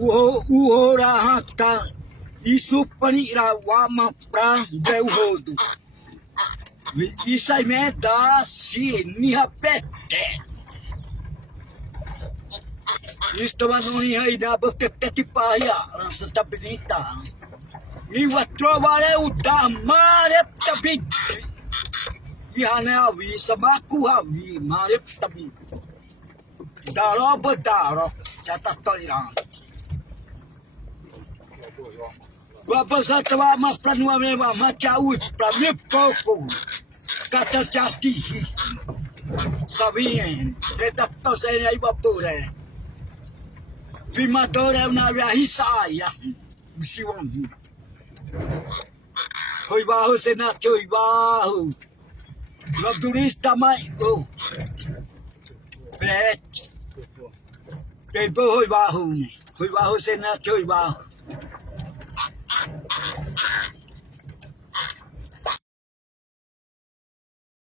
Uhora hata isupani ra wama pra deuhodo. Isai me da si niha pete. Isto manoni hai da boteteti paya sa tapinita. Iwa trovare uta mare tapit. Ihane avi samaku avi mare tapit. Daro bedaro jata toiran. Wapa sa tawa mas pranua mewa macaut pramip koko. Kata jati. Sabien. Redakto saya iba pure. Filmatore una hisaya. Bisiwan. Hoy baho se nacho hoy baho. Los turistas mai. Oh. Pret. Tempo hoy baho. Hoy baho se nacho hoy baho.